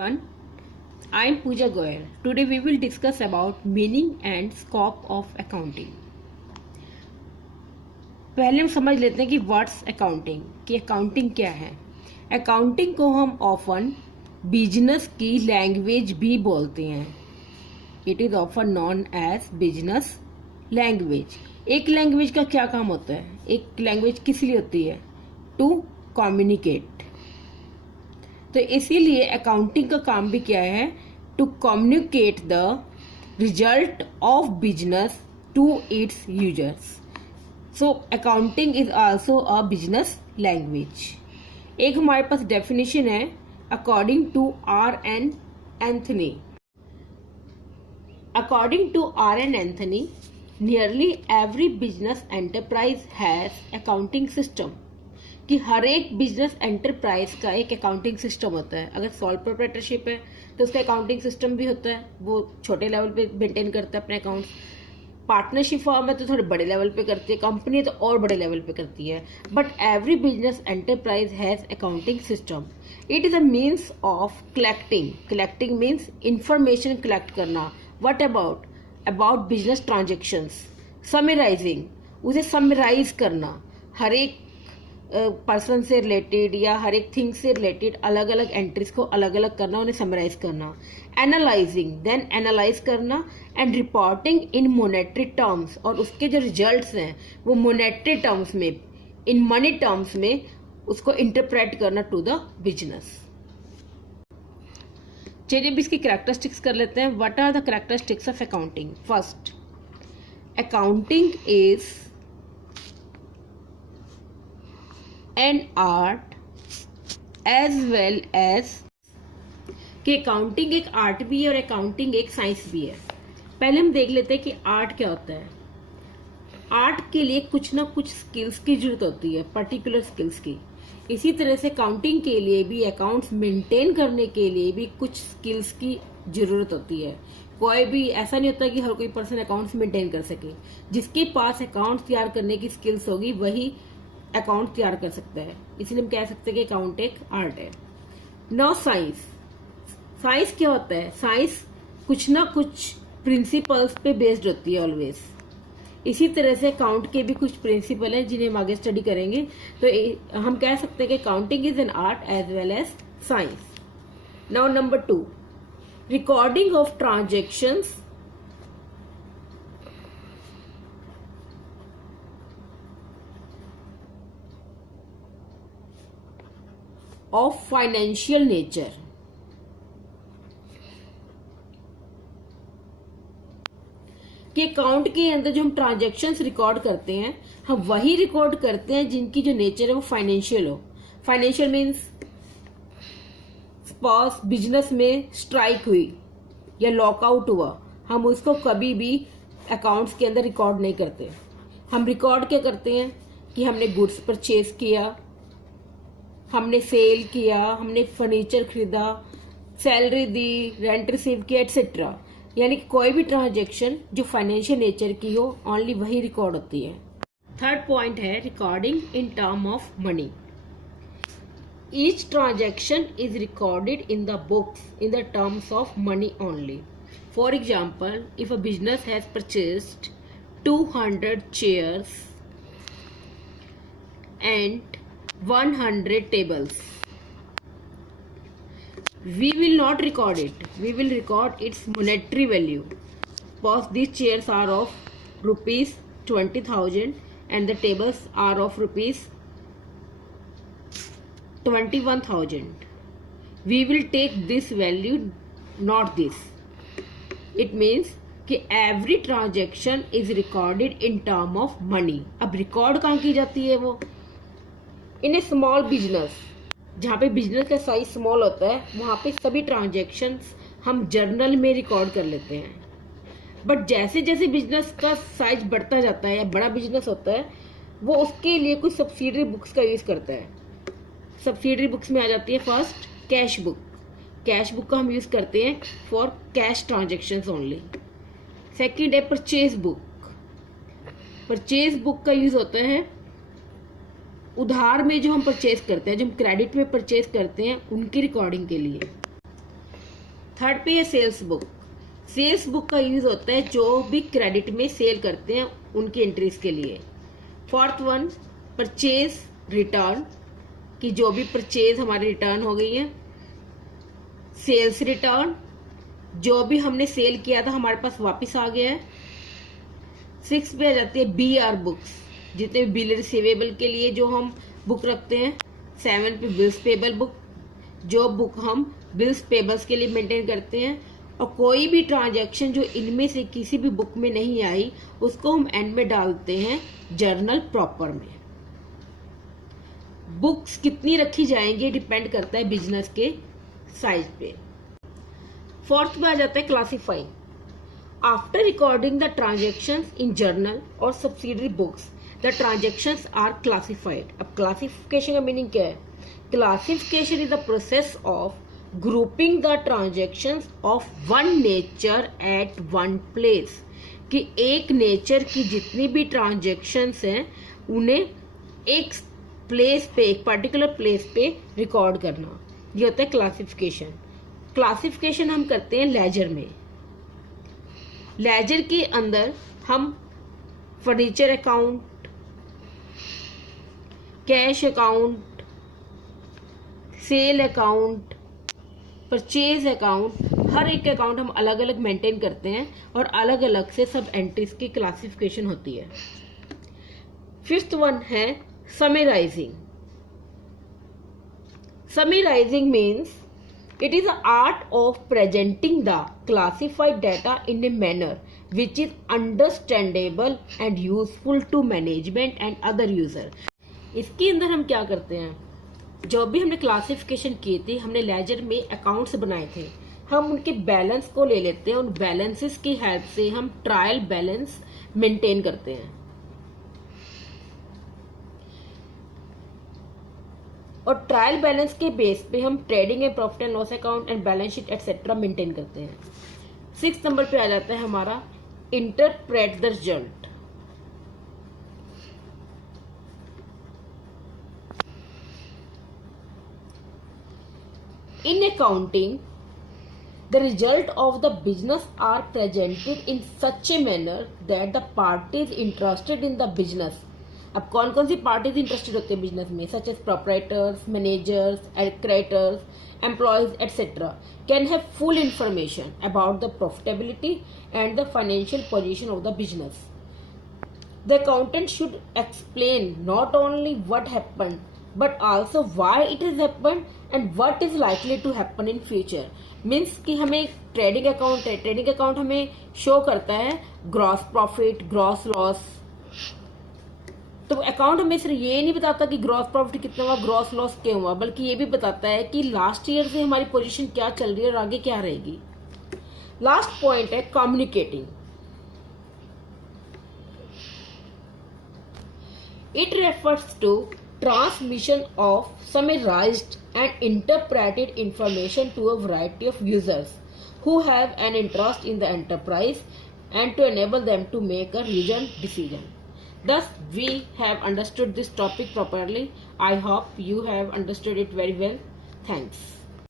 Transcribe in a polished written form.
One, I am Pooja Goyal. Today we will discuss about meaning and scope of accounting. पहले हम समझ लेते हैं कि व्हाट्स अकाउंटिंग, कि अकाउंटिंग क्या है। अकाउंटिंग को हम ऑफन बिजनेस की लैंग्वेज भी बोलते हैं। It is often known as business language. एक लैंग्वेज का क्या काम होता है? एक लैंग्वेज किस लिए होती है? To communicate. तो इसीलिए अकाउंटिंग का काम भी क्या है? To communicate the result of business to its users. So accounting is also a business language. एक हमारे पास डेफिनेशन है according to R.N. Anthony. According to R.N. Anthony, nearly every business enterprise has accounting system. कि हर एक business enterprise का एक accounting system होता है। अगर सोल प्रोप्राइटरशिप है तो उसका अकाउंटिंग सिस्टम भी होता है, वो छोटे लेवल पे मेंटेन करता है अपने अकाउंट्स। पार्टनरशिप फॉर्म है तो थोड़े बड़े लेवल पे करती है, कंपनी है तो और बड़े लेवल पे करती है। But every business enterprise has accounting system. It is a means of collecting means information collect करना। What about business transactions. Summarising, उसे समराइज करना, हर एक पर्सन से रिलेटेड या हर एक थिंग से रिलेटेड अलग अलग एंट्रीज को अलग अलग करना, उन्हें समराइज करना। एनालाइजिंग, देन एनालाइज करना। And reporting in monetary terms, और उसके जो रिजल्ट्स हैं वो मोनेटरी टर्म्स में, इन मनी टर्म्स में उसको इंटरप्रेट करना टू द बिजनेस। चलिए अब इसकी कैरेक्टरिस्टिक्स कर लेते हैं। What are the characteristics of accounting? First, accounting is an art as well as, कि अकाउंटिंग एक आर्ट भी है और अकाउंटिंग एक साइंस भी है। पहले हम देख लेते हैं कि आर्ट क्या होता है। आर्ट के लिए कुछ ना कुछ स्किल्स की जरूरत होती है, पर्टिकुलर स्किल्स की। इसी तरह से अकाउंटिंग के लिए भी, अकाउंट्स मेंटेन करने के लिए भी कुछ स्किल्स की जरूरत होती है। कोई भी ऐसा नहीं होता कि हर कोई पर्सन अकाउंट्स मेंटेन कर सके। जिसके पास अकाउंट्स तैयार करने की स्किल्स होगी वही अकाउंट तैयार कर सकता है। इसलिए हम कह सकते हैं कि अकाउंट एक आर्ट है। Now science. साइंस क्या होता है? साइंस कुछ ना कुछ प्रिंसिपल्स पे बेस्ड होती है ऑलवेज। इसी तरह से अकाउंट के भी कुछ प्रिंसिपल हैं जिन्हें हम आगे स्टडी करेंगे। तो हम कह सकते हैं कि accounting is an art as well as science. Now number 2, recording of transactions of financial nature. कि अकाउंट के अंदर जो हम ट्रांजैक्शंस रिकॉर्ड करते हैं, हम वही रिकॉर्ड करते हैं जिनकी जो नेचर है वो फाइनेंशियल हो। फाइनेंशियल मीन्स सपोज बिजनेस में स्ट्राइक हुई या लॉकआउट हुआ, हम उसको कभी भी अकाउंट्स के अंदर रिकॉर्ड नहीं करते। हम रिकॉर्ड क्या करते हैं कि हमने गुड्स परचेज किया, हमने सेल किया, हमने फर्नीचर खरीदा, सैलरी दी, रेंट रिसीव किया, एटसेट्रा। यानी कि कोई भी ट्रांजैक्शन जो फाइनेंशियल नेचर की हो, ओनली वही रिकॉर्ड होती है। थर्ड पॉइंट है recording in term of money. Each transaction is recorded in the books in the terms of money only. For example, if a business has purchased 200 chairs and 100 tables, we will not record it. We will record its monetary value. Suppose these chairs are of rupees 20,000 and the tables are of rupees 21,000. We will take this value, not this. It means कि every transaction is recorded in term of money. अब record कहाँ की जाती है? वो इन ए small business, जहाँ पे business का साइज स्मॉल होता है, वहाँ पे सभी ट्रांजैक्शंस हम जर्नल में रिकॉर्ड कर लेते हैं। बट जैसे जैसे बिजनेस का साइज बढ़ता जाता है या बड़ा बिजनेस होता है, वो उसके लिए कुछ सब्सिडरी बुक्स का यूज करता है। सब्सिडरी बुक्स में आ जाती है first cash book. Cash book का हम यूज करते हैं for cash transactions only. Second है परचेज बुक। परचेज बुक का यूज होता है उधार में जो हम परचेज करते हैं, जो हम क्रेडिट में परचेज करते हैं, उनकी रिकॉर्डिंग के लिए। थर्ड पे है सेल्स बुक। सेल्स बुक का यूज होता है जो भी क्रेडिट में सेल करते हैं उनकी एंट्रीज के लिए। फोर्थ वन परचेज रिटर्न, कि जो भी परचेज हमारी रिटर्न हो गई है। सेल्स रिटर्न, जो भी हमने सेल किया था हमारे पास वापस आ गया है। 6 पे आ जाती है BR बुक्स, जितने भी बिल रिसीवेबल के लिए जो हम बुक रखते हैं। 7 पे बिल्स पेबल बुक, जो बुक हम बिल्स पेबल्स के लिए मेंटेन करते हैं। और कोई भी ट्रांजैक्शन जो इनमें से किसी भी बुक में नहीं आई उसको हम एंड में डालते हैं जर्नल प्रॉपर में। बुक्स कितनी रखी जाएंगी डिपेंड करता है बिजनेस के साइज पे। फोर्थ में आ जाता है classify. After recording the transactions in journal और subsidiary books the transactions are classified. अब क्लासिफिकेशन का मीनिंग क्या है? Classification is the process of grouping the transactions of one nature at one place, कि एक नेचर की जितनी भी ट्रांजेक्शन्स हैं उन्हें एक प्लेस पे, एक पर्टिकुलर प्लेस पे रिकॉर्ड करना, ये होता है क्लासिफिकेशन। क्लासिफिकेशन हम करते हैं लेजर में। लेजर के अंदर हम furniture account, cash account, sale account, purchase account, हर एक अकाउंट हम अलग अलग मेंटेन करते हैं और अलग अलग से सब एंट्रीज की क्लासिफिकेशन होती है। फिफ्थ वन है summarising. Summarising means it is the art of presenting the classified data in a manner which is understandable and useful to management and other user। इसके अंदर हम क्या करते हैं, जो भी हमने क्लासिफिकेशन किए थे, हमने लेजर में अकाउंट्स बनाए थे, हम उनके बैलेंस को ले लेते हैं। उन बैलेंसेस की हेल्प से हम ट्रायल बैलेंस मेंटेन करते हैं और ट्रायल बैलेंस के बेस पे हम trading and profit and loss account and balance sheet etcetera maintain करते हैं। 6 नंबर पे आ जाता है हमारा interpret the result. In accounting, the result of the business are presented in such a manner that the parties interested in the business, अब कौन कौन सी parties interested होते हैं बिजनेस में, such as proprietors, managers, creditors, employees etcetera, can have full information about the profitability and the financial position of the business. The accountant should explain not only what happened but also why it has happened and what is likely to happen in future। Means कि हमें trading account है, trading account हमें show करता है gross profit, gross loss. तो account हमें सिर्फ ये नहीं बताता कि ग्रॉस प्रॉफिट कितना हुआ, ग्रॉस लॉस क्या हुआ, बल्कि ये भी बताता है कि लास्ट ईयर से हमारी पोजीशन क्या चल रही है और आगे क्या रहेगी। लास्ट पॉइंट है communicating. It refers to transmission of summarized and interpreted information to a variety of users who have an interest in the enterprise and to enable them to make a reasoned decision. Thus, we have understood this topic properly. I hope you have understood it very well. Thanks.